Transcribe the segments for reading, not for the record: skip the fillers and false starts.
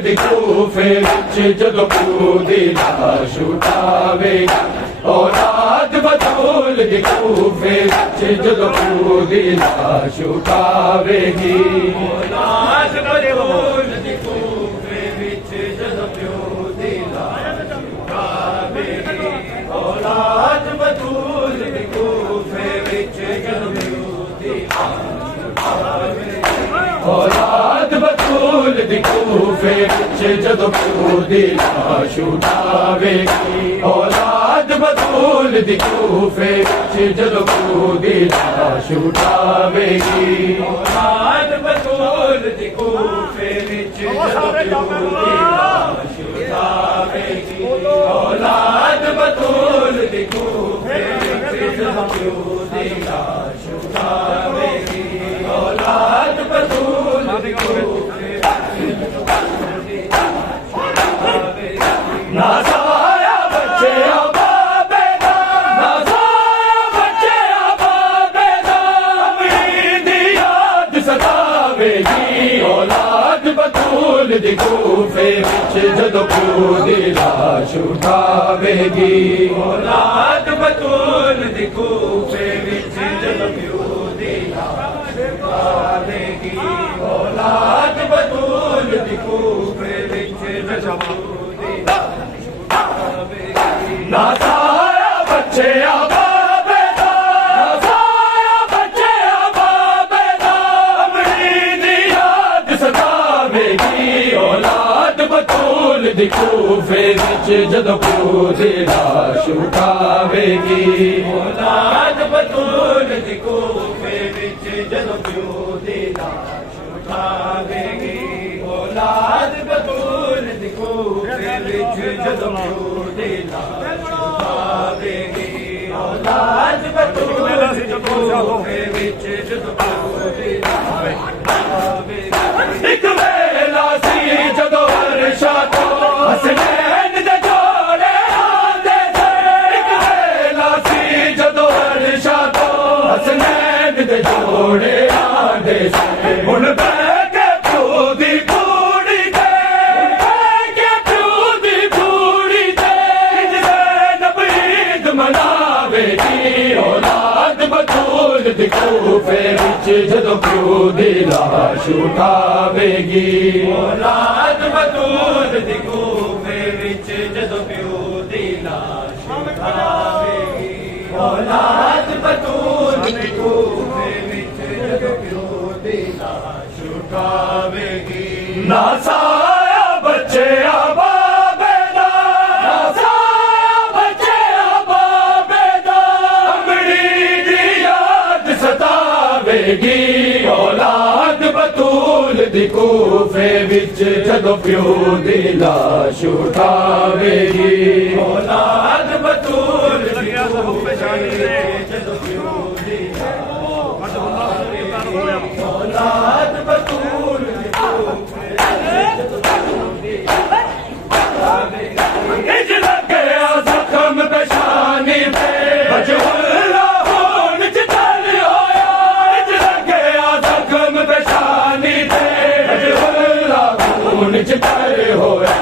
दी कूफे विच जदों प्यो दी लाश उठावेगी। औलाद बतूल दी कूफे विच जदों प्यो दी लाश उठावेगी। औलाद बतूल दी कूफे विच जदों प्यो दी लाश उठावेगी। औलाद बतूल दी कूफे विच जदों प्यो दी लाश उठावेगी। औलाद बतूल दी कूफे विच जदों प्यो दी लाश उठावेगी। औलाद बतूल दी कूफे विच जदों प्यो दी लाश उठावेगी। औलाद बतूल दी कूफे विच जदों प्यो दी लाश उठावेगी। औलाद बतूल दी कूफे विच जदों प्यो दी लाश उठावेगी। औलाद बतूल दी कूफे नाज़ाया बच्चे आबाबेदा, नाज़ाया बच्चे आबाबेदा, अपनी दी याद सतावेगी। औलाद बतूल दी कूफे विच जदों प्यो दी लाश उठावेगी। औलाद बतूल दी कूफे विच जदों प्यो दी लाश उठावेगी। औलाद बतूल दी कूफे विच जदों नाज़ाया बच्चे आबाबेदा, नाज़ाया बच्चे आबाबेदा, अपनी दी याद सतावेगी। औलाद बतूल दी कूफे विच जदों प्यो दी लाश उठावेगी। औलाद बतूल दी कूफे विच जदों प्यो दी लाश उठावेगी। औलाद बतूल दी कूफे विच जदों प्यो दी लाश उठावेगी। औलाद बतूल दी कूफे विच जदों प्यो दी लाश उठावेगी। इक वेला सी जदों अरशा तो हसनैन दे जोड़े आंदे थे। इक वेला सी जदों अरशा तो हसनैन दे जोड़े आंदे थे। हुण बैठे प्यो दी कूड़ी ते, बैठे प्यो दी कूड़ी ते, ज़ैनब ईद मनावेगी। औलाद बतूल दी कूफे विच जदों प्यो दी लाश उठावेगी। औलाद बतूल दी कूफे विच जदों प्यो दी लाश उठावेगी। औलाद बतूल दी कूफे विच जदों प्यो दी लाश उठावेगी। नाज़ाया बच्चे आबाबेदा, नाज़ाया बच्चे आबाबेदा, अपनी दी याद सतावेगी। औलाद बतूल दी कूफे विच जदों प्यो दी लाश उठावेगी। औलाद बतूल दी कूफे विच जदों प्यो दी लाश उठावेगी। औलाद बतूल दी कूफे विच जदों प्यो दी लाश उठावेगी। इज लग गया ज़ख्म पेशानी पे, बजहुल्ला खून च तर होया। इज लग गया ज़ख्म पेशानी पे, बजहुल्ला खून च तर होया।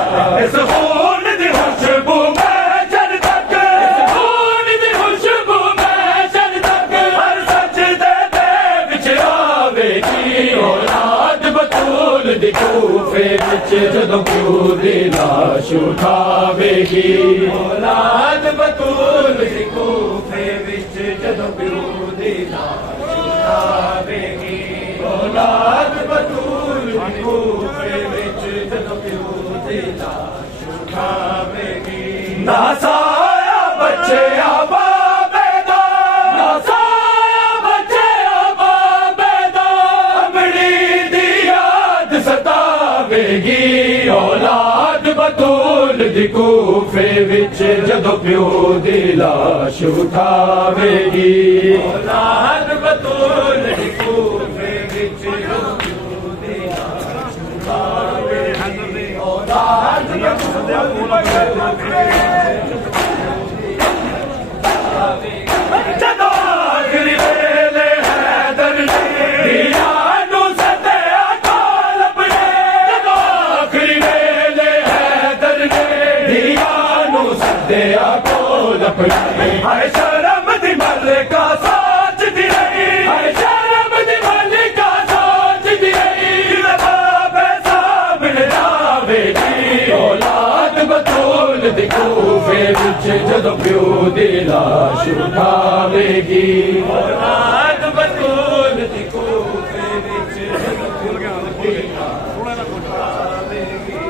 इस खून दी खुशबू में जद तक, इस खून दी खुशबू में जद तक, हर सजदे दे विच आवेगी। औलाद बतूल दी कूफे विच जदों प्यो दी लाश उठावेगी। औलाद बतूल दी कूफे विच जदों प्यो दी लाश उठावेगी। औलाद बतूल दी कूफे विच जदों प्यो दी लाश उठावेगी। नाज़ाया बच्चे आबाबेदा, नाज़ाया बच्चे आबाबेदा, अपनी दी याद सतावेगी। औलाद बतूल दी कूफे विच जदों प्यो दी लाश उठावेगी। औलाद बतूल दी कूफे विच जदों प्यो दी लाश उठावेगी। औलाद बतूल जदों आखिरी वेले हैदर ने दिया नू सदया कोल अपने। जदों आखिरी वेले अपनी हाय शर्म दी मलिका सोच दी रही हाय शर्म दी मलिका सोच दी रही बाबे सामने आवेगी औलाद बतूल दी कूफे विच जदों प्यो दी लाश उठावेगी औलाद बतूल दी कूफे विच जदों प्यो दी लाश उठावेगी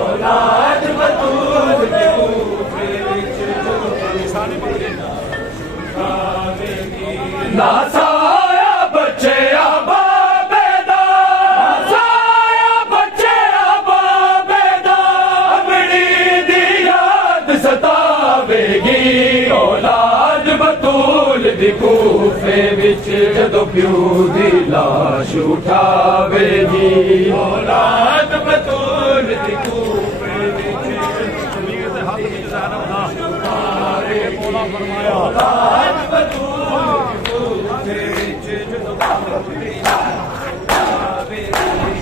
औलाद बतूल दी कूफे विच जदों प्यो दी लाश उठावेगी नासाया बच्चे आबाबेदा नासाया बच्चे आबाबेदा अमड़ी दी याद सतावेगी औलाद बतूल दी कूफे विच जदों प्यो दी लाश उठावेगी औलाद बतूल दी कूफे विच औलाद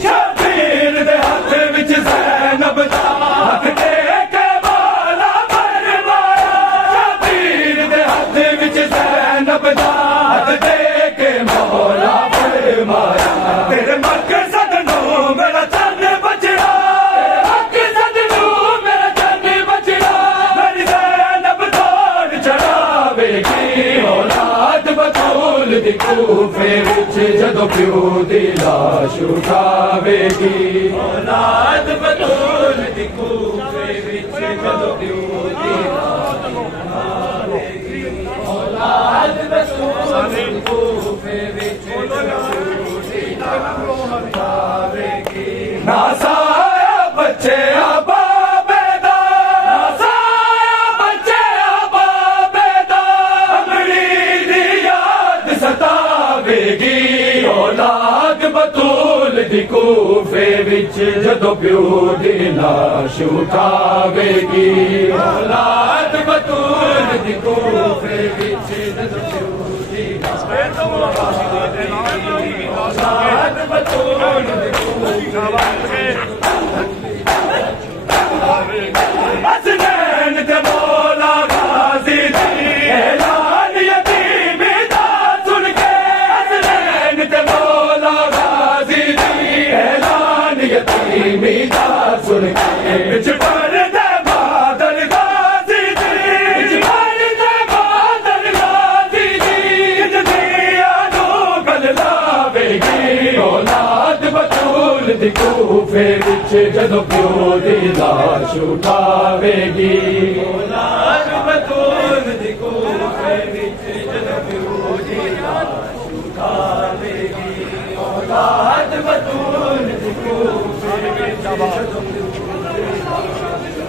शबीर दे हाथ विच ज़ैनब दा हक टेके वाला फरमाया शबीर दे हाथ विच ज़ैनब दा हक टेके मौला फरमाया तेरे मकसद नूं मेरा चन्न बचड़ा तेरे मकसद नूं मेरा चन्न बचड़ा मेरी ज़ैनब तोड़ चढ़ावेगी औलाद बतूल दी कूफे विच जदों प्यो दी लाश उठावेगी औलाद बतूल दी कूफे विच जदों प्यो दी लाश उठावेगी औलाद बतूल दी कूफे विच जदों प्यो दी लाश उठावेगी नासाया बच्चे आबाबेदा नासाया बच्चे आबाबेदा अमड़ी दी याद सतावेगी औलाद बतूल दी कूफे विच जदों प्यो दी लाश उठावेगी औलाद बतूल दी कूफे विच जदों प्यो दी लाश उठावेगी औलाद बतूल दी कूफे हसनैन ते मौला गाज़ी दी ऐलान यतीमी दा सुन के हसनैन ते मौला गाज़ी दी ऐलान यतीमी दा सुन के विच पढ़दे बादल गाज़ी दी विच पढ़दे बादल गाज़ी दी जिदियां नूं गल लावेगी औलाद बतूल दी कूफे विच जदों प्यो दी लाश उठावेगी औलाद बतूल दी कूफे विच जदों प्यो दी लाश उठावेगी औलाद बतूल दी कूफे विच जदों प्यो दी लाश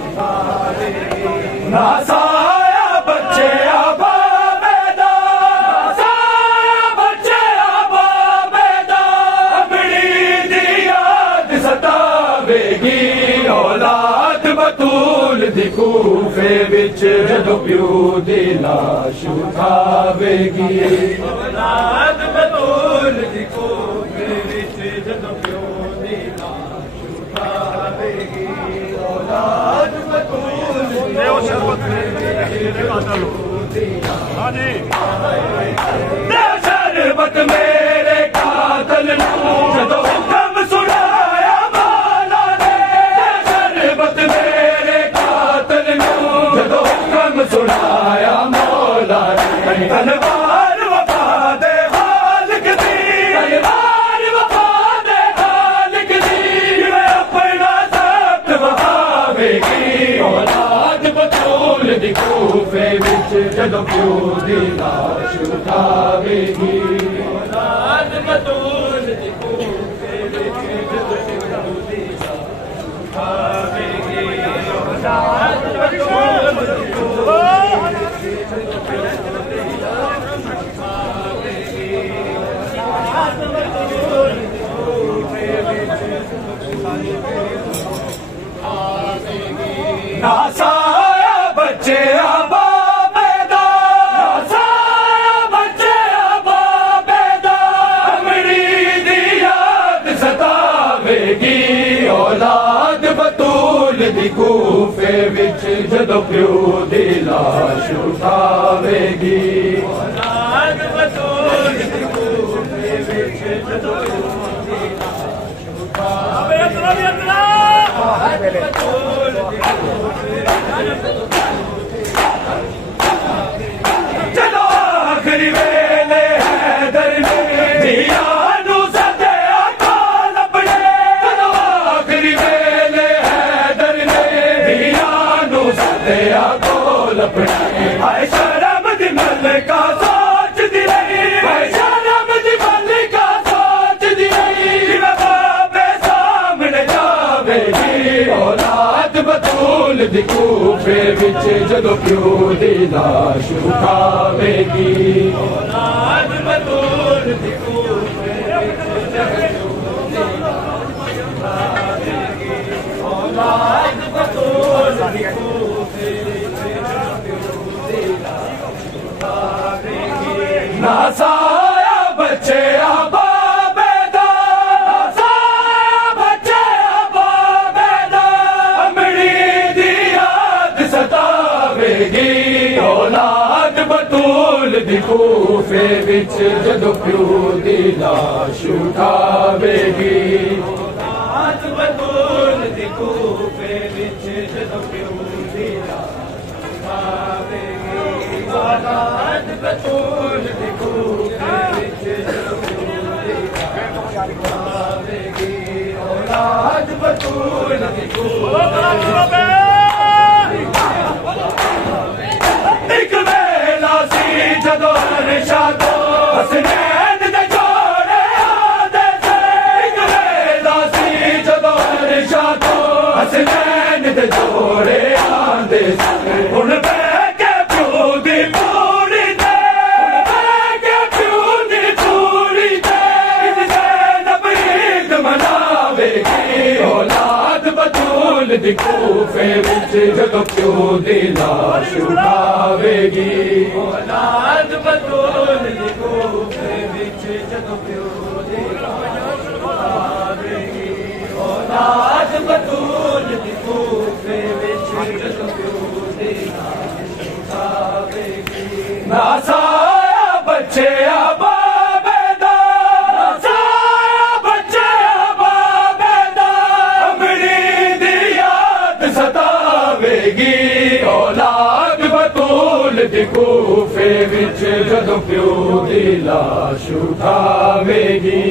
उठावेगी नासाया बच्चे आबाबेदा नासाया बच्चे आबाबेदा अमड़ी दी याद सतावेगी औलाद बतूल दी कूफे विच जदों प्यो दी लाश उठावेगी औलाद बतूल दी कूफे विच जदों प्यो दी लाश उठावेगी औलाद बतूल दी कूफे विच जदों प्यो दी लाश दे शरबत मेरे कातल नूं जदों हुक्म सुनाया मौला ने दे शरबत मेरे कातल नूं जदों हुक्म सुनाया मौला ने तलवार वफा दे खालिक दी तलवार वफा दे खालिक दी मैं अपना सब्त वहावेगी औलाद बतूल दी कूफे विच जदों प्यो दी लाश उठावेगी औलाद बतूल दी कूफे विच जदों प्यो दी लाश उठावेगी औलाद बतूल दी कूफे विच जदों प्यो दी लाश उठावेगी औलाद बतूल दी कूफे विच नासाया बच्चे आबाबेदा नासाया बच्चे आबाबेदा कूफे विच जदों प्यो दी लाश उठावेगी औलाद बतूल दी कूफे विच जदों प्यो दी लाश उठावेगी औलाद बतूल दी कूफे जदों आखिरी वेले हैदर ने दिया हाय शर्म दी मलिका सोच दी रही हाय शर्म दी मलिका सोच दी रही बाबे सामने जावेगी औलाद बतूल दी कूफे विच जदों प्यो दी लाश उठावेगी औलाद बतूल दी कूफे विच जदों प्यो दी लाश उठावेगी औलाद बतूल दी कूफे नासाया बच्चे आबाबेदा नासाया बच्चे आबाबेदा अमड़ी दी याद सतावेगी औलाद बतूल दी कूफे विच जदों प्यो दी लाश उठावेगी औलाद बतूल दी कूफे विच जदों प्यो दी लाश उठावेगी औलाद बतूल दी कूफे विच जदों प्यो दी लाश उठावेगी औलाद बतूल दी कूफे एक वेला सी जदों अरशा तो हसनैन दे जोड़े आदे से एक वेला सी जदों अरशा तो हसनैन दे जोड़े आदे से हुण दी कूफे विच जदों प्यो दी लाश उठावेगी औलाद बतूल दी कूफे विच जदों प्यो दी लाश उठावेगी औलाद बतूल दी कूफे विच जदों प्यो दी लाश उठावेगी नासाया बच्चे आबाबेदा नासाया बच्चे आबाबेदा अमड़ी सतावेगी औलाद बतूल दी कूफे विच जदों प्यो दी लाश उठावेगी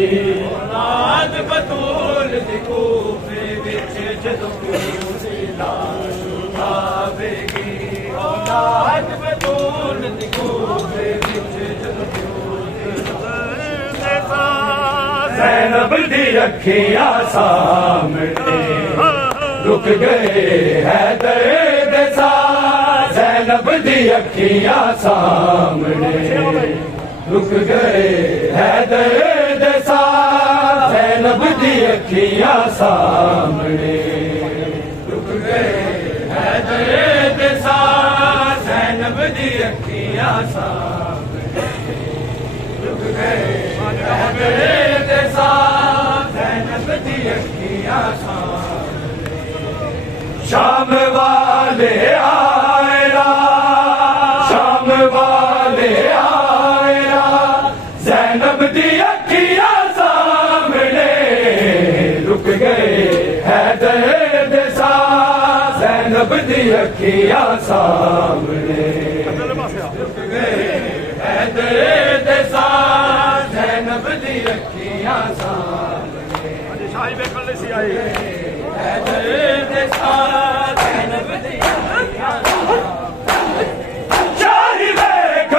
औलाद बतूल दी कूफे विच जदों प्यो दी लाश उठावेगी औलाद बतूल दी कूफे विच जदों प्यो दी लाश ज़ैनब दी अखियां सामने रुक गए हैदर दे साथ ज़ैनब दी अखियां सामने रुक गए हैदर दे साथ ज़ैनब दी अखियां सामने रुक गए हैदर दे साथ ज़ैनब दी अखियां सामने रुक गए हैदर दे साथ ज़ैनब दी अखियां सामने शाम वाले आएरा शाम वाले आएरा ज़ैनब दी अखियां सामने रुक गए हैदर दे साथ ज़ैनब दी अखियां सामने रुक गए हैदर दे साथ ज़ैनब दी अखियां सामने हैदर दे साथ ज़ैनब दी अखियां शाही वेख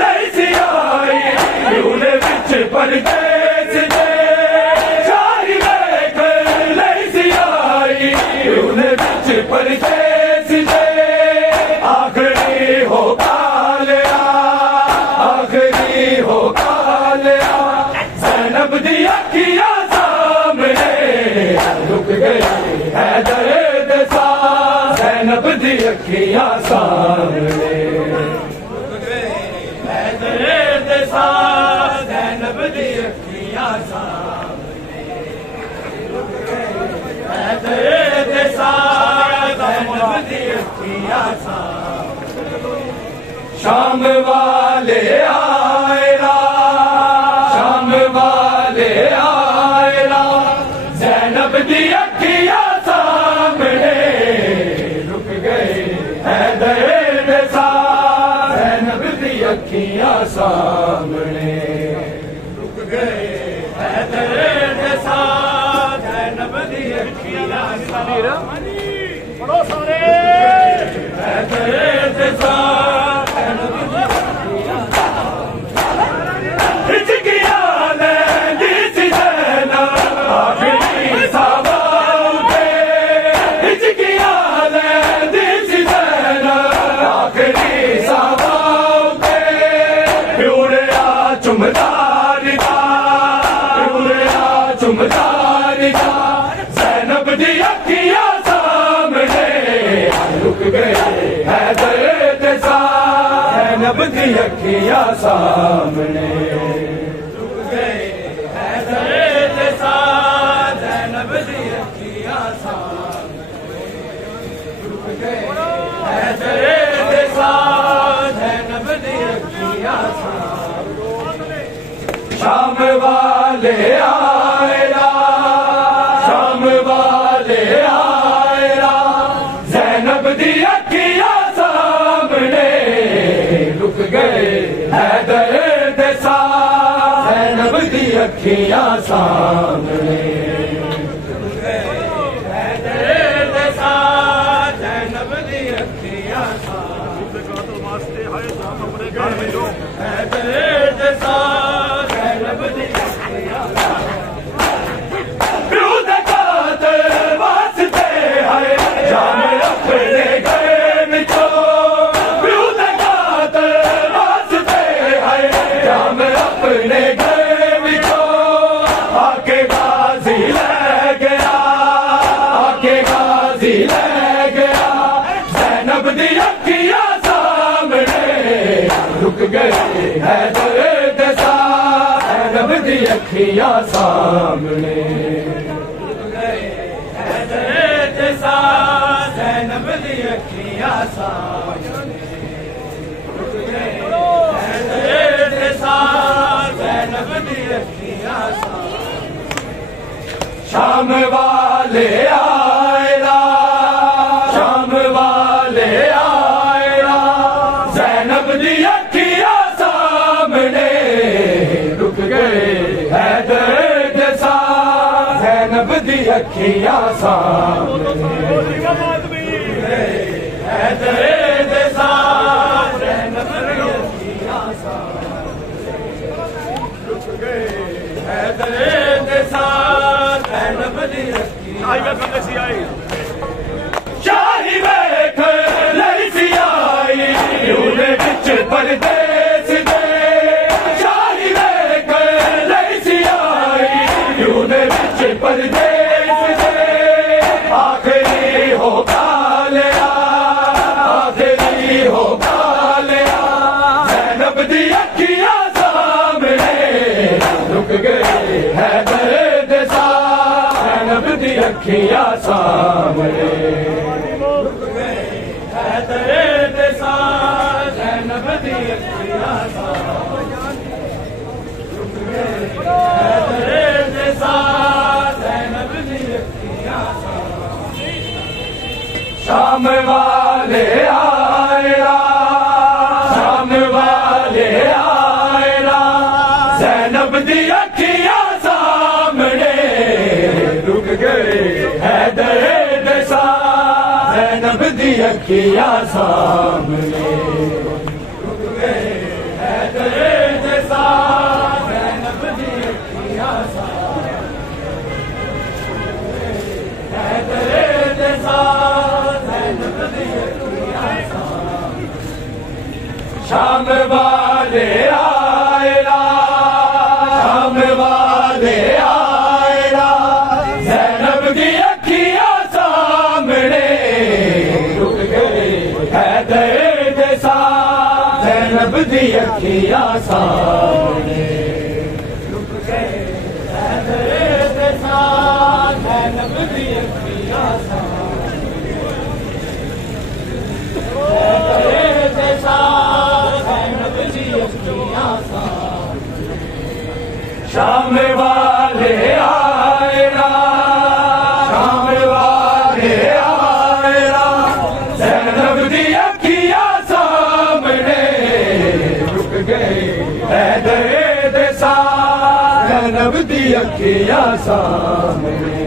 लई सी आई यूने विच परदेस दे शाही वेख लई सी आई यूने विच परदेस दे आखिरी हो कालिया ज़ैनब दी अखियां सामने रुक गए हैदर दे साथ ज़ैनब दी अखियां सामने रुक गए हैदर दे साथ ज़ैनब दी अखियां सामने रुक गए हैदर दे साथ ज़ैनब दी अखियां शाम वाले आएला शाम वाले आएला ज़ैनब दी अखियां सामने रुक गए हैदर दे साथ ज़ैनब दी अखियां सामने रुक गए हैदर दे साथ ज़ैनब दी अखियां सामने पढ़ो सारे हैदर दे साथ ज़ैनब दी अखियां सामने रुक गए हैदर दे साथ ज़ैनब दी अखियां सामने रुक गए हैदर दे साथ ज़ैनब दी अखियां सामने रुक गए हैदर दे साथ ज़ैनब दी अखियां सामने शाम वाले आएला शाम वाले आएला ज़ैनब दी अखियां सामने रुक गए हैदर दे साथ ज़ैनब दी अखियां सामने रुक गए हैदर दे साथ ज़ैनब दी अखियां सामने हैदर दे साथ ज़ैनब दी अखियां रुक गए हैदर दे साथ ज़ैनब दी अखियां सामने रुक गए हैदर दे साथ ज़ैनब दी अखियां सामने रुक गए हैदर दे साथ ज़ैनब दी अखियां सामने शाम वाले आएला शाम वाले आएला ज़ैनब दी अखियां सामने रुक गए हैदर दे साथ ज़ैनब दी अखियां सामने हैदर दे साथ ज़ैनब दी अखियां सामने रुक गए हैदर दे साथ ज़ैनब दी अखियां शाही वेख लैसी आई यूने बिच परदेस दे शाही वेख लैसी आई यूने बिच परदेस दे आखिरी हो गालिया आखिरी हो गालिया ज़ैनब दी अखियां सामने रुक गए हैदर दे साथ ज़ैनब दी अखियां सामने रुक गए हैदर दे साथ ज़ैनब दी अखियां सामने रुक गए हैदर दे साथ ज़ैनब दी अखियां सामने शाम वाले आएला शाम वाले आएला ज़ैनब दी अखियां सामने रुक गए हैदर दे साथ ज़ैनब दी अखियां सामने रुक गए हैदर दे साथ ज़ैनब दी अखियां सामने हैदर दे साथ ज़ैनब दी अखियां सामने शाम वाले आएला शाम वाले आएला ज़ैनब दी अखियां सामने रुक गए हैदर दे साथ ज़ैनब दी अखियां सामने रुक गए हैदर दे साथ ज़ैनब दी अखियां सामने शाम वाले आए ना, शाम वाले आए ना, ज़ैनब दी अखियां सामने रुक गए हैदर दे साथ, ज़ैनब दी अखियां सामने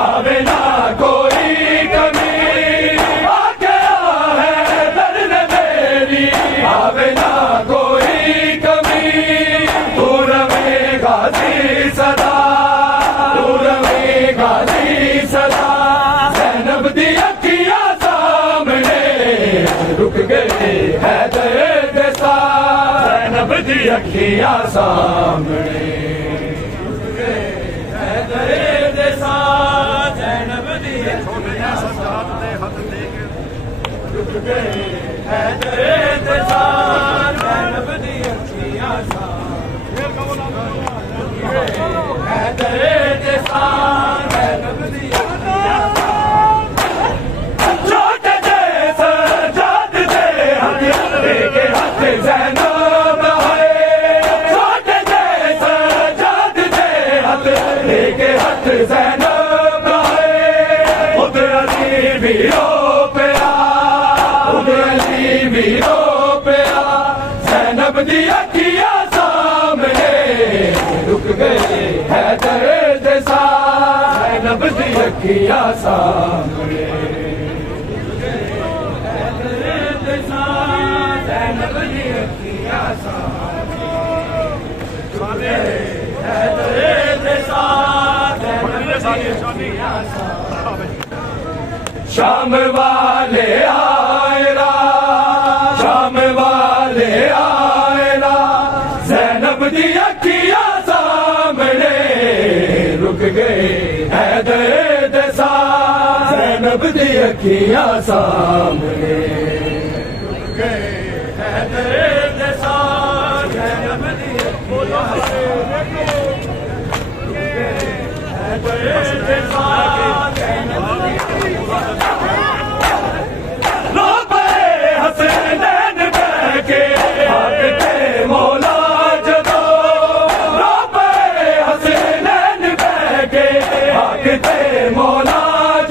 आवे ना कोई कमी, आ गया है दर्द मेरी, आवे ना कोई कमी, तू रवे गाजी सदा, तू रवे गाजी सदा, ज़ैनब दी अखियां सामने रुक गए हैदर दे साथ, ज़ैनब दी अखियां सामने रुक गए हैदर दे साथ, ज़ैनब दी अखियां सामने रुक गए हैदर दे साथ, ज़ैनब दी अखियां सामने रुक गए हैदर दे साथ, ज़ैनब दी अखियां छोटे जे सजाद दे हथ लेके हाथ ज़ैनब है, छोटे जे सजाद दे हाथ लेके हाथ ज़ैनब है, उधर अली भी रो पिया, उधर अली भी रो पिया, ज़ैनब दी अखियां सामने रुक गए हैदर दे साथ, ज़ैनब दी अखियां सामने रुक गए हैदर दे साथ, ज़ैनब दी अखियां सामने रुक गए हैदर दे साथ, ज़ैनब दी अखियां सामने। शाम वाले आए ना, शाम वाले आए ना, ज़ैनब दी अखियां सामने रुक गए हैदर दे साथ, ज़ैनब दी अखियां सामने रुक गए हैदर दे साथ, ज़ैनब दी अखियां सामने रुक गए हैदर दे साथ, ज़ैनब दी रो पे हसनैन बहके हाकते मौला जदो, रो पे हसनैन बहके हाकते मौला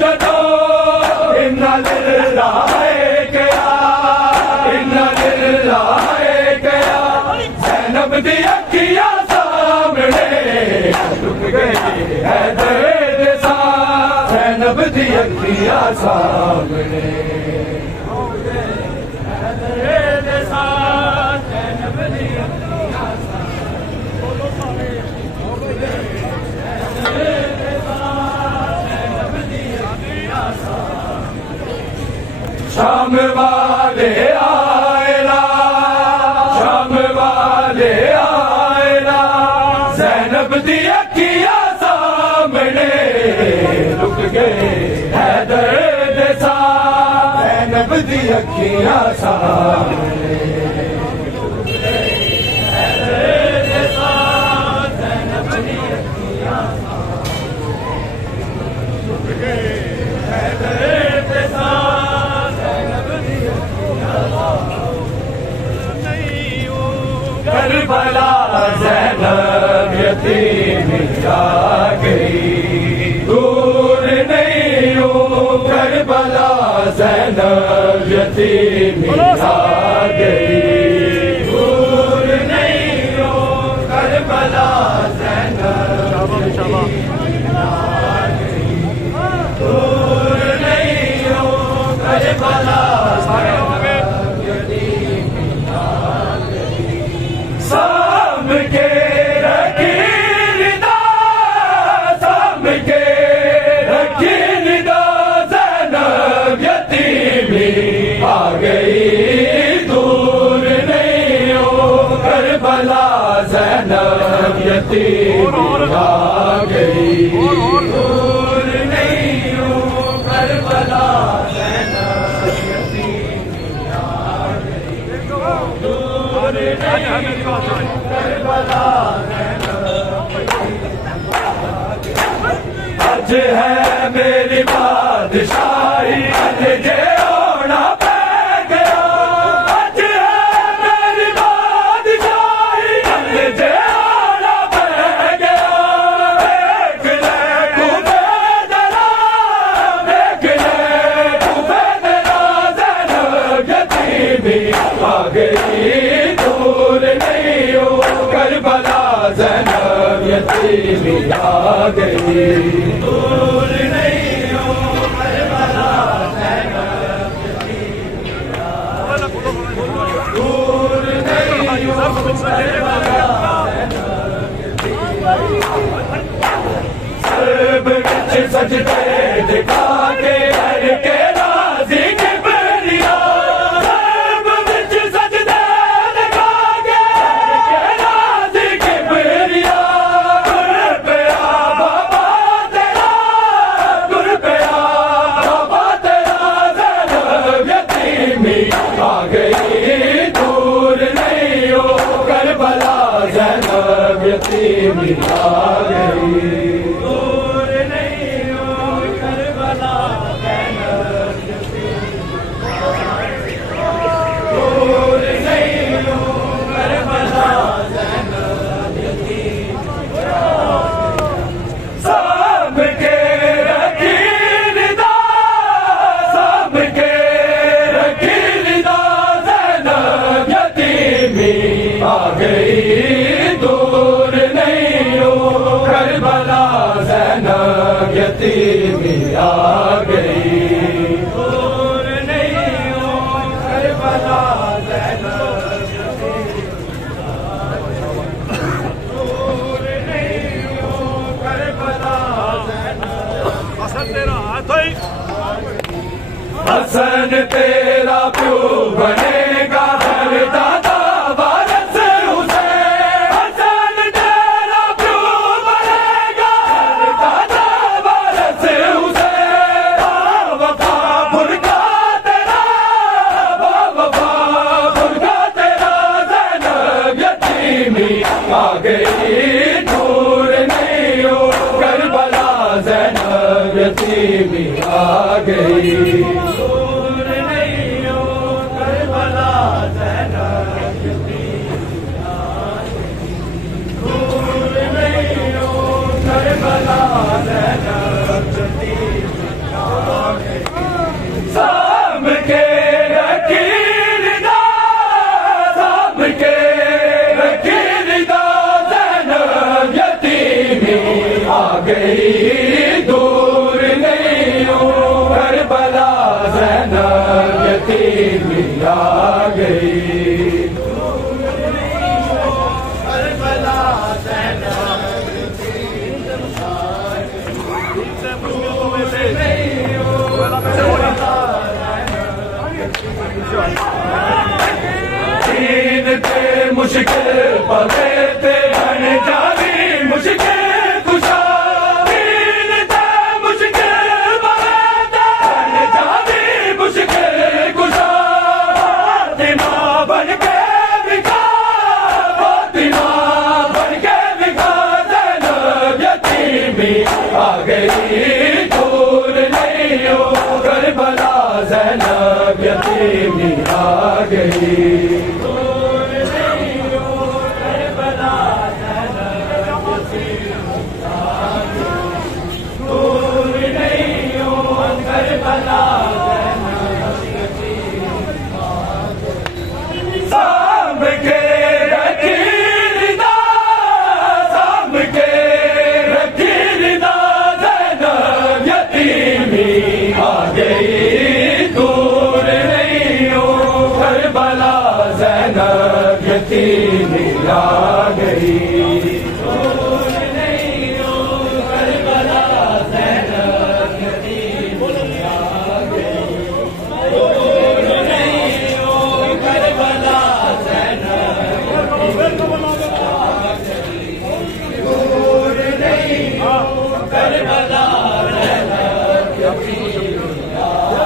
जदो, इन्ना लिल्लाह क्या, इन्ना लिल्लाह क्या, ज़ैनब दी अखियां सामने रुक गई हैदर दे साथ, ज़ैनब दी अखियां सामने रुक गए हैदर दे साथ, ज़ैनब दी अखियां सामने रुक गए हैदर दे साथ, ज़ैनब दी अखियां सामने। शाम वाले आए ना, शाम वाले आए ना, ज़ैनब दी अखियां सामने रुक गए हैदर दे साथ, ज़ैनब दी अखियां सामने रुक गए हैदर दे साथ, ज़ैनब दी अखियां सामने रुक गए हैदर दे साथ, ज़ैनब दी अखियां सामने। करबला ज़ैनब यतीम आ गई, दूर नहीं हूँ करबला ज़ैनब यतीम आ गई, दूर नहीं हूँ करबला ज़ैनब यतीम आ गई, दूर नहीं हूँ करबला ज़ैनब यतीम आ गई, साम के रखी निदा, साम के रखी निदा, ज़ैनब यतीम आ गई, दूर नहीं हो करबला ज़ैनब यतीम आ गई, दूर नहीं हो करबला ज़ैनब यतीम आ गई, दूर नहीं आज है मेरी बादशाही जे होना पै गया। आज है मेरी बादशाही जे होना पै गया। देख ले तू बेदरा, देख ले तू बेदरा, ज़ैनब यतीमी आ गई, दूर नहीं हो करबला, ज़ैनब यतीमी आ गई, दूर नहीं हो करबला, ज़ैनब यतीमी आ गई, दूर नहीं हो करबला, सर्ब विच सजदे दिखा के हर के राज़ी किबरिया, सर्ब विच सजदे दिखा के हर के राज़ी किबरिया। गुर पिया बाबा तेरा, गुर पिया बाबा तेरा, ज़ैनब यतीमी आ गई, दूर नहीं हो करबला, ज़ैनब यतीमी आ गई, दूर नहीं हो करबला, ज़ैनब यतीमी आ गई, दूर नहीं हो करबला, ज़ैनब यतीमी आ गई। सब के रखी निदा, सब के रखी निदा, ज़ैनब यतीमी आ गई, दूर नहीं हो करबला, ज़ैनब यतीमी आ गई, दूर नहीं हो करबला, ज़ैनब यतीमी आ गई, दूर नहीं हो करबला, ज़ैनब। हसन तेरा हाथ है, हसन तेरा प्यो बनेगा हर दादा वारस हुसैन, हसन तेरा प्यो बनेगा हर दादा वारस हुसैन। वफा बुरका तेरा, वफा बुरका तेरा, ज़ैनब यतीमी आ गई, दूर नहीं हो करबला, ज़ैनब यतीमी आ गई, दूर नहीं हो करबला, ज़ैनब यतीमी आ गई, दूर नहीं हो करबला, ज़ैनब यतीमी आ गई। साम के रखी निदा, साम के रखी निदा, ज़ैनब यतीमी आ गई, दूर नहीं हो करबला, ज़ैनब यतीमी आ गई, दूर नहीं हो करबला, ज़ैनब यतीमी आ गई, दूर नहीं हो करबला, दीन पे मुश्किल पवे ते बन जावी मुश्किल कुशा, दीन ते मुश्किल पवे ते बन जावी मुश्किल कुशा। फातिमा बन के बिका, फातिमा बन के बिका, ज़ैनब यतीमी आ गई, दूर नहीं हो करबला, ज़ैनब यतीमी आ गई, दूर नहीं हो करबला, ज़ैनब यतीमी आ गई, दूर नहीं हो करबला, ज़ैनब यतीमी आ गई। साम के रखी निदा, साम के रखी निदा, ज़ैनब यतीमी आ गई, दूर नहीं हो करबला, ज़ैनब यतीमी आ गई, दूर नहीं हो करबला, ज़ैनब यतीमी आ गई, दूर नहीं हो करबला, ज़ैनब यतीमी आ गई, दूर नहीं हो करबला, ज़ैनब यतीमी आ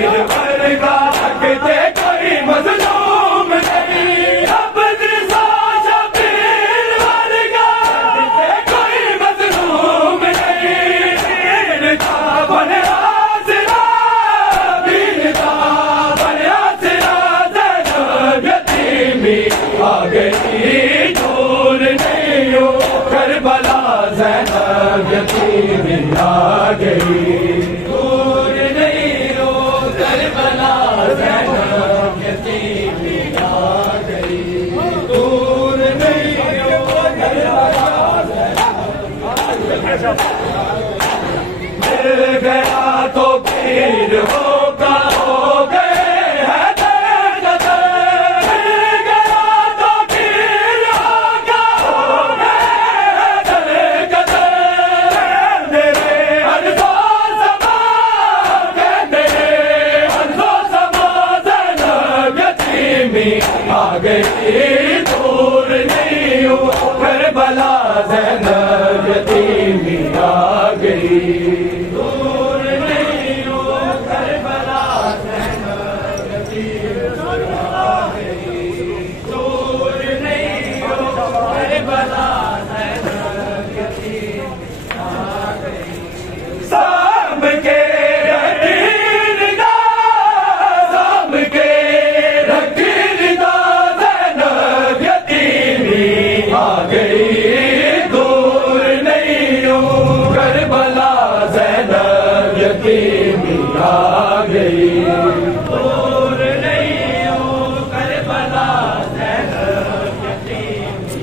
पीर वर्गा किते कोई मजलूम नहीं। अपनी साशा पीर वर्गा किते कोई मजलूम नहीं। पीर का बनया सिरा, पीर का बनया सिरा, ज़ैनब यतीमी आ गई दूर नहीं हो। करबला ज़ैनब यतीमी आ गई दूर नहीं हो। करबला ज़ैनब यतीमी आ गई दूर नहीं हो। मिल गया तो पीर होगा, हो गए हैं दरगदर। मिल गया तो पीर होगा, हो गए हैं दरगदर। मेरे हर्षो समा, मेरे हर्षो समा, ज़ैनब यतीमी आ गई दूर नहीं हो। करबला ज़ैनब यतीमी आ गई दूर नहीं हो। करबला ज़ैनब यतीमी आ गई दूर नहीं हो। करबला ज़ैनब यतीमी आ गई। साम के रखीरदा, साम के रखीरदा, ज़ैनब यतीमी आ गई दूर नहीं हो। करबला ज़ैनब यतीमी आ गई दूर नहीं हो। करबला ज़ैनब यतीमी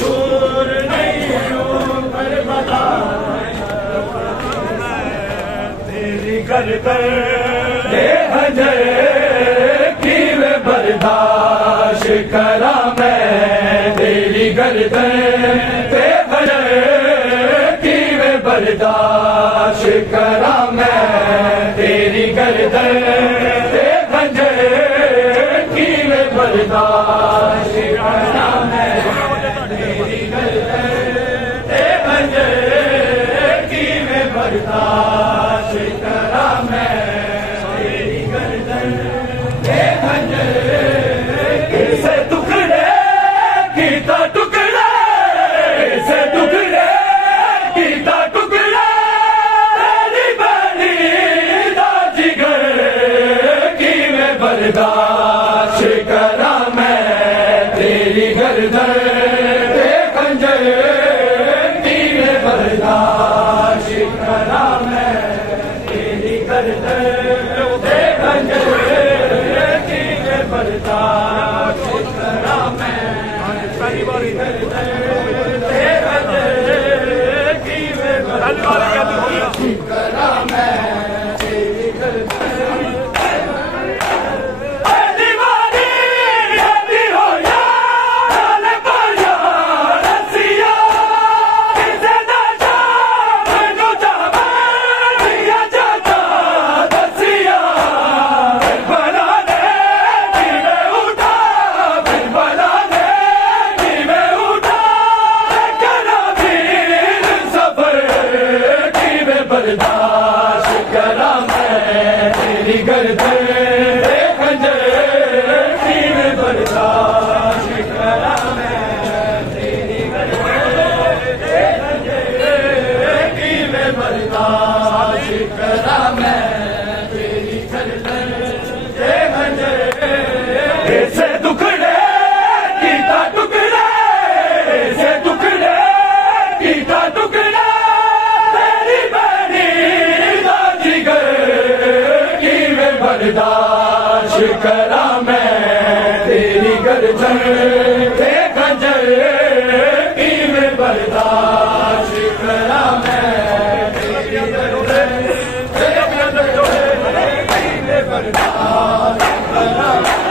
दूर नहीं हो। करबला तेरी गर्दन दे हजर की वे बर्दाश्त करा मैं। तेरी गर्दन दे हजर की वे बर्दाश्त करा मैं। तेरी गर्दन दे हजर की वे बर्दाश्त करा मैं। तेरी गर्दन दे हजर की वे बर्दाश्त करा मैं। तेरी गर्दन दे हजर से टुकड़े कीता टुकड़े, से टुकड़े कीता टुकड़े। तेरी बनी दा जिगर की वे बर्दाश्त करा मैं। तेरी गर्दन दे खंजर की वे बर्दाश्त करा मैं। तेरी गर्दन दे खंजर की वे बर्दाश्त करा मैं। तेरी गर्दन दे खंजर की वे बर्दाश्त करा मैं। तेरी गर्दन बर्दाश्त करा मैं। तेरी गर्दन दे खंजर की वे बर्दाश्त करा मैं। तेरी गर्दन दे खंजर की वे बर्दाश्त करा मैं। तेरी गर्दन दे खंजर से टुकड़े कीता टुकड़े, से टुकड़े कीता टुकड़े। बर्दाश्त करा मैं। तेरी गर्दन दे खंजर की वे बर्दाश्त करा मैं। तेरी गर्दन दे खंजर की वे बर्दाश्त करा मैं।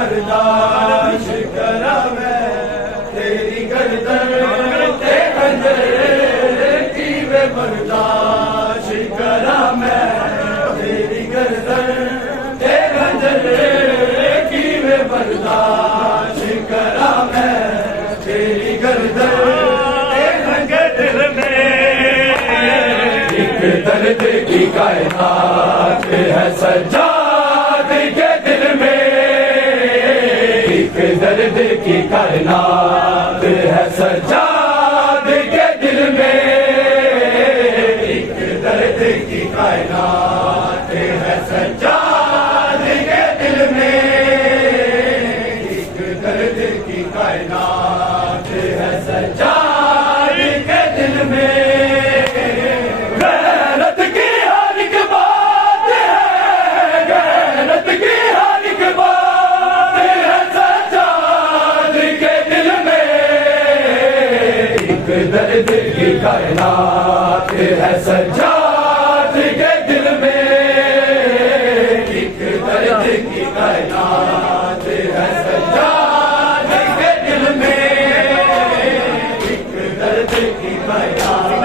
बर्दाश्त करा गर्दन ते खंजर की वे बर्दाश्त करा मैं तेरी गर्दन ते खंजर की वे बर्दाश्त करा मैं तेरी गर्दन ते खंजर में एक दर्द की कायनात है सज्जाद के दिल में एक दर्द की कायनात है सज्जाद के दिल में एक दर्द की कायनात है सज्जाद के दिल में एक दर्द की कायनात है सज्जाद के दिल में गैरत की हर एक बात है गैरत की हर एक बात है सज्जाद के दिल में एक दर्द की कायनात है सज्जाद के दिल में एक दर्द की कायनात है सज्जाद के दिल में एक दर्द की कायनात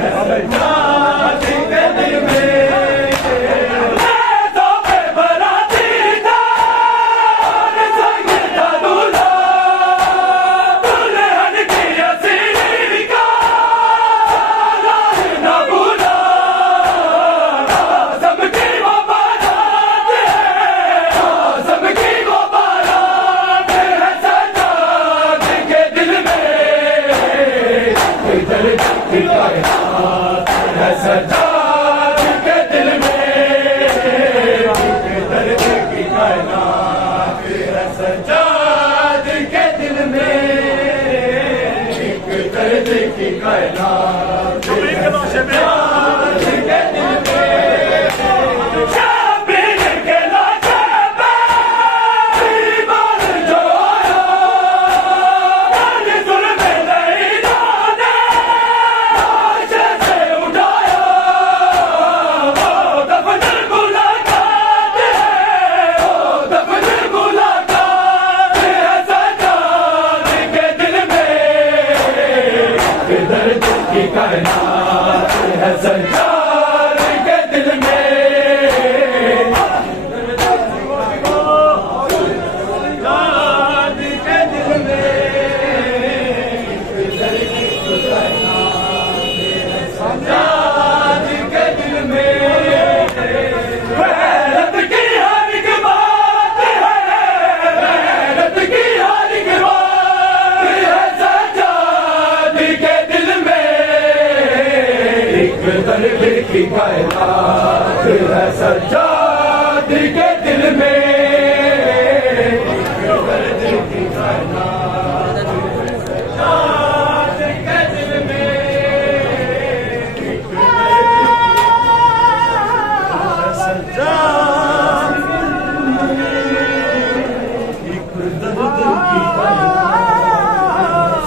है सज्जाद के दिल में तो पे बराती था संग था दूल्हा दुल्हन की असीरी का राज न भूला सबकी वो बारात है सबकी वो बारात है सज्जाद के दिल में दर्द की कायनात है सज्जाद के दिल में दर्द की कायनात है सज्जाद के दिल में एक दर्द की कायनात है सज्जाद के दिल में शाबिर के लाशे पे दीवार जो आया काल जुल्म नहीं जाने लाशे से उठाया वो दफतर मुलाकात है वो दफतर मुलाकात है सज्जाद के दिल में दर्द की कायनात है सज्जाद के दिल में सज्जाद के दिल में सज्जाद के दिल में गैरत की हर एक बात है गैरत की हर एक बात है सज्जाद के दिल में एक दर्द की कायनात है सज्जाद के दिल में एक दर्द की कायनात है सज्जाद के दिल में एक सज्जाद एक दर्द की कायनात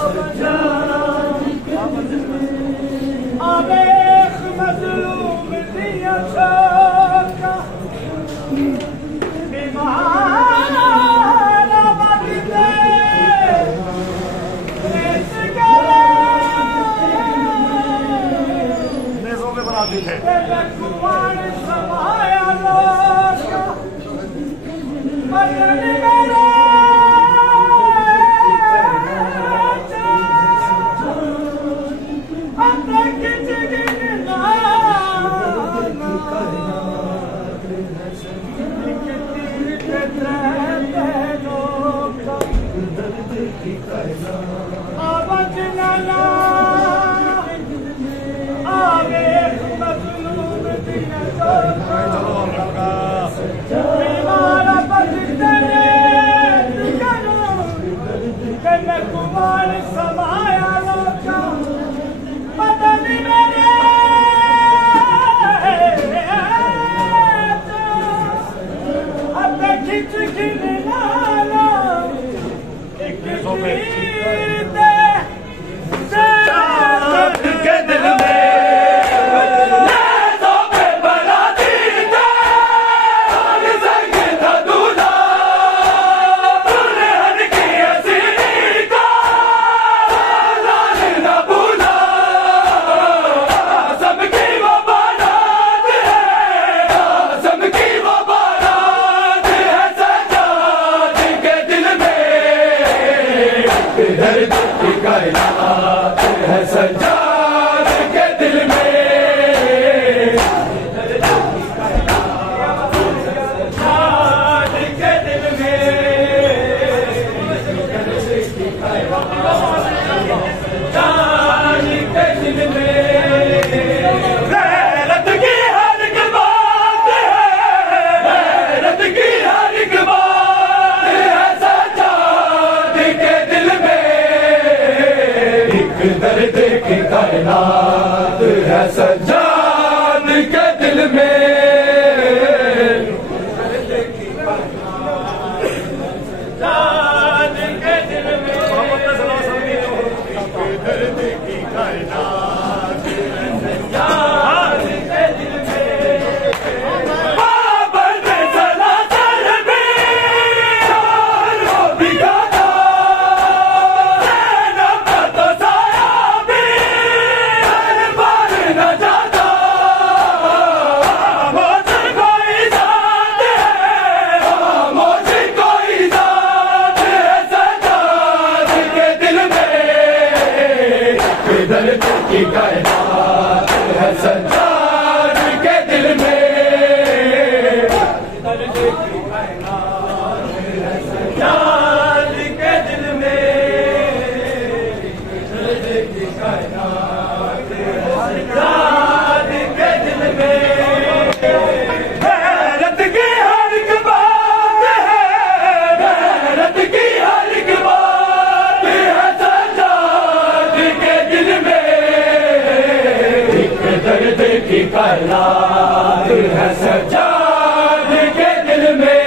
सज्जाद आवेख मजलूम दिया शोका बीमार बदले रेस गले मेजों पे बनाती थे कुमार समाया लोका बदले मेरे अपने किसी की आवाज लाला आवे मजलूम दिया बीमार बदले कन्या कुमार समाया लोका बदली मेरे अपने खिंच खिलाना एक सज्जाद के दिल में लेज़ों पे बराती था संग था दूल्हा दुल्हन की असीरी का दर्द की कायनात है सज्जाद के दिल में दर्द की कायनात है सज्जाद के दिल में सज्जाद के दिल में दर्द की कायनात है सज्जाद के दिल में बाबर ने सलासर भी और वो भी गाता दर्द की कायनात है सज्जाद के दिल में दर्द की कायनात है सज्जाद के दिल में दर्द की कायनात है सज्जाद के दिल में गैरत की हर एक बात है गैरत की हर एक बात है सज्जाद के दिल में दर्द की कायनात है सज्जाद के दिल में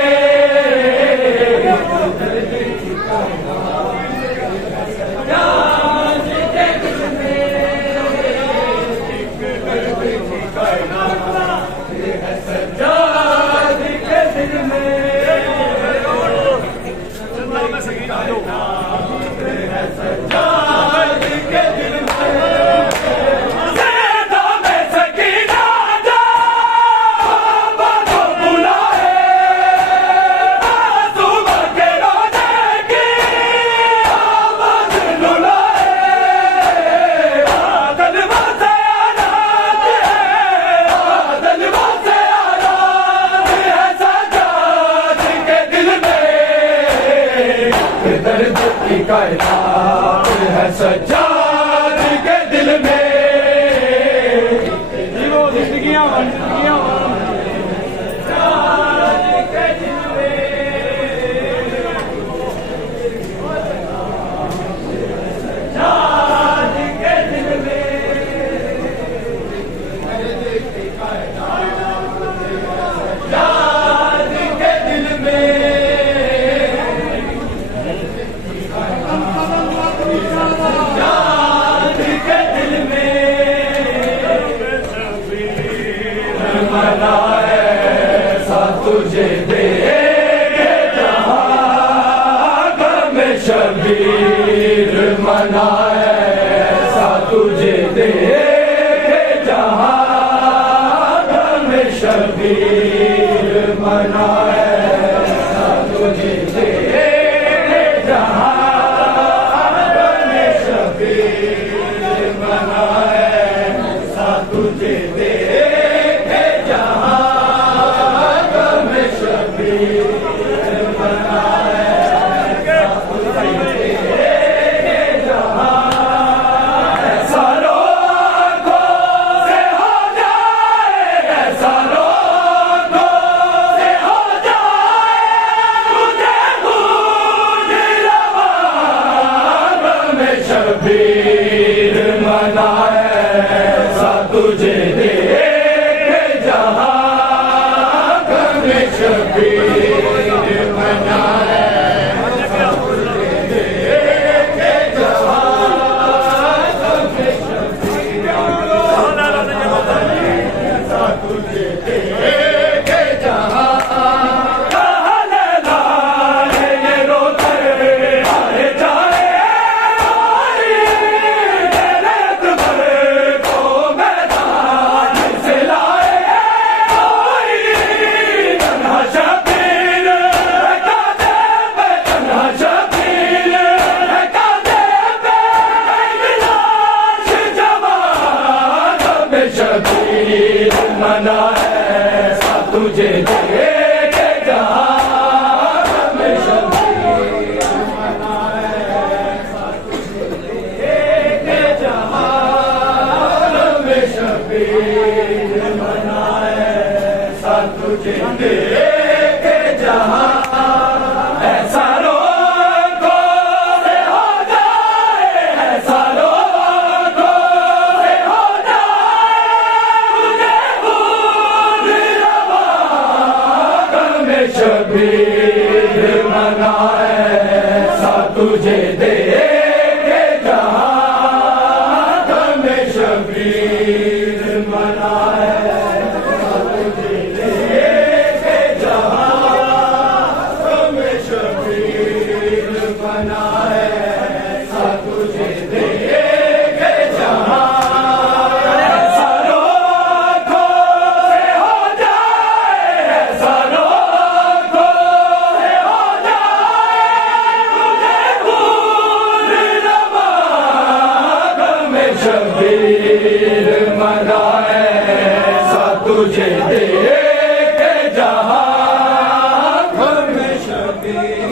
दर्द की कायनात है सज्जाद के दिल में दर्द की कायनात है सज्जाद के दिल में सज्जाद के दिल में दर्द की कायनात है सज्जाद के दिल में जिंदगियां सज्जाद के दिल में सज्जाद के दिल में दर्द की कायनात सज्जाद के दिल में मना ऐसा तुझे देंगे जहाँ गम शबीर मना ऐसा तुझे देंगे जहाँ गम शबीर मना ऐसा तुझे देंगे जहाँ गम शबीर मना ऐसा तुझे शबीर मना ऐसा तुझे देखे जहाँ गम शबीर मना ऐसा तुझे देखे जहाँ गम शबीर ऐसा तुझे देखे जहाँ तुझे दे के जहां में शबीर मनाए तुझे दे के जहां में शबीर मनाए तुझे दे के जहां शबीर मनाए तुझे दे के जहां में शबीर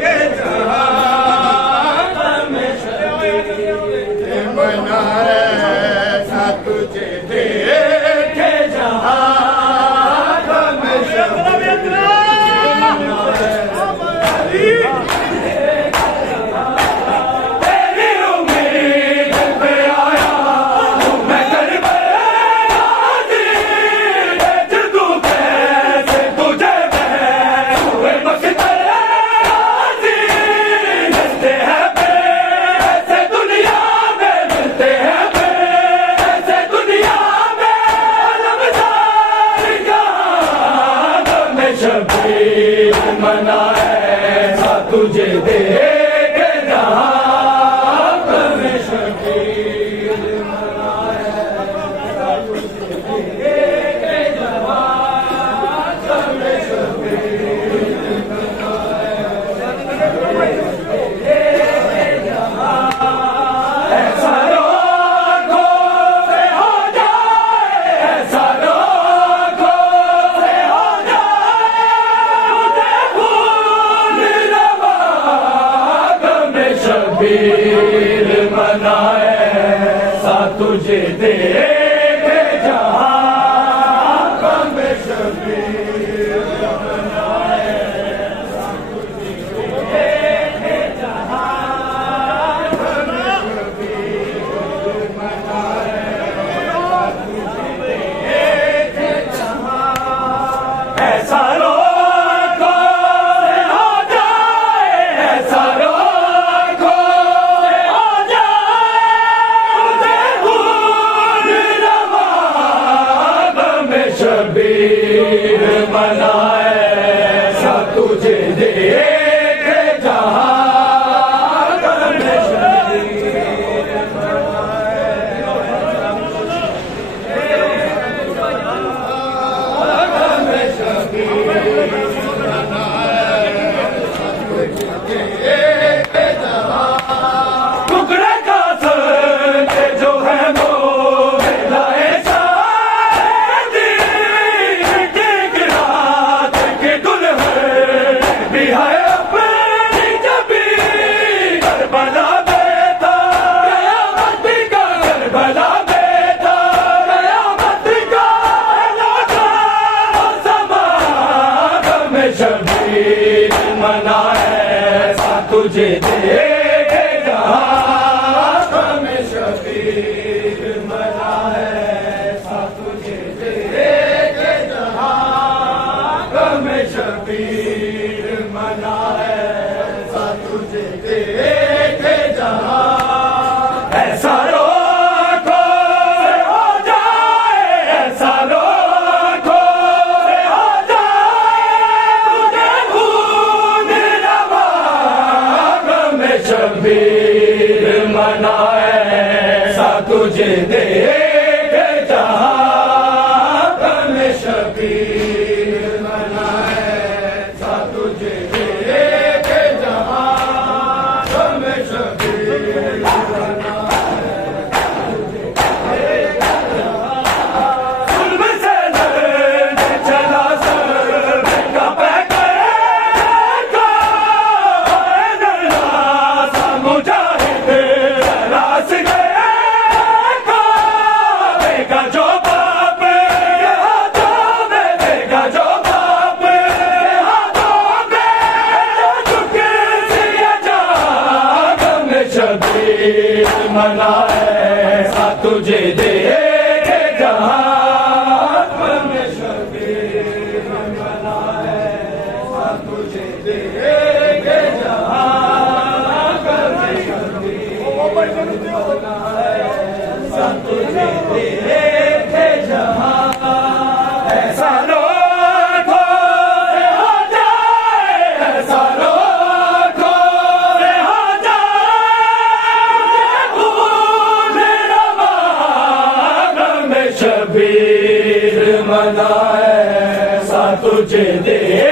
के जहां में शबीर मनाए तुझे दे के जहां में शबीर शबीर मनाए तुझे दे के जहां में शबीर मनाए तुझे दे के जहां में शबीर मनाए ऐसा रोको से हो जाए ऐसा रोको से हो शबीर मनाए तुझे दे के जहां में शबीर मनाए तुझे दे के जहां में शबीर मनाए तुझे दे के जहां ऐसा रोको हो जाए ऐसा शबीर मनाए तुझे दे के जहां में शबीर मनाए शबीर टुकड़े का जो है शबीर मनाए तुझे दे के जहां में शबीर मनाए तुझे दे के जहां में शबीर मनाए तुझे दे के जहां ऐसा रोको हो जाए ऐसा रोको हो जाए शबीर मनाए तुझे दे के जहां में शबीर मनाए तुझे दे के जहां में शबीर शबीर मनाए तुझे दे के जहां में शबीर मनाए तुझे दे